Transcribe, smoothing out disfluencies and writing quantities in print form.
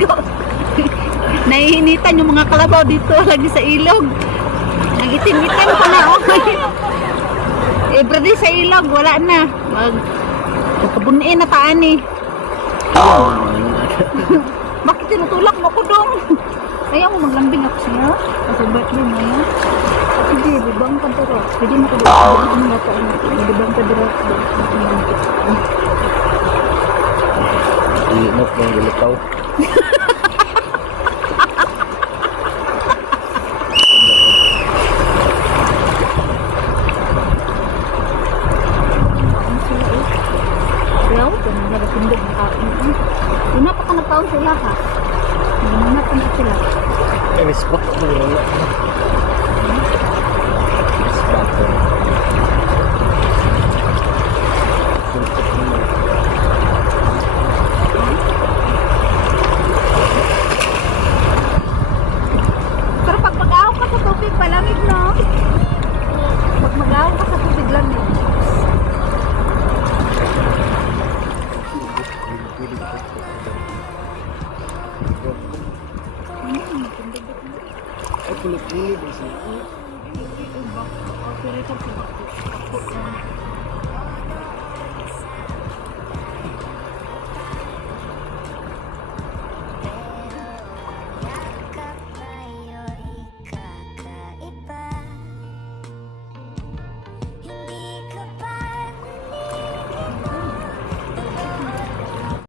maligo. Nahihinitan yung mga kalabaw dito lagi sa ilog. Nagitim-itim pa na. Everyday sa ilog, wala na. Magkabuniin na taan eh. Bakit tinutulak mo ko dong? Ayaw mo maglambing ako siya. Kasi birthday mo yan. Sige, bibang ka dito. Pwede mo ko dito. Ano na ito? Bibang ka dito. Inok ng gulitaw. Ayaw, kung nagpindog ng kain. Una pa ka nagpaon sila ha. Una pa na sila. Respect mo wala. Respect mo. Pero pag mag-aw ka sa tubig, palamig no? Pag mag-aw ka sa tubig, lamig. Ay, kulit-kulit. Okay, ito.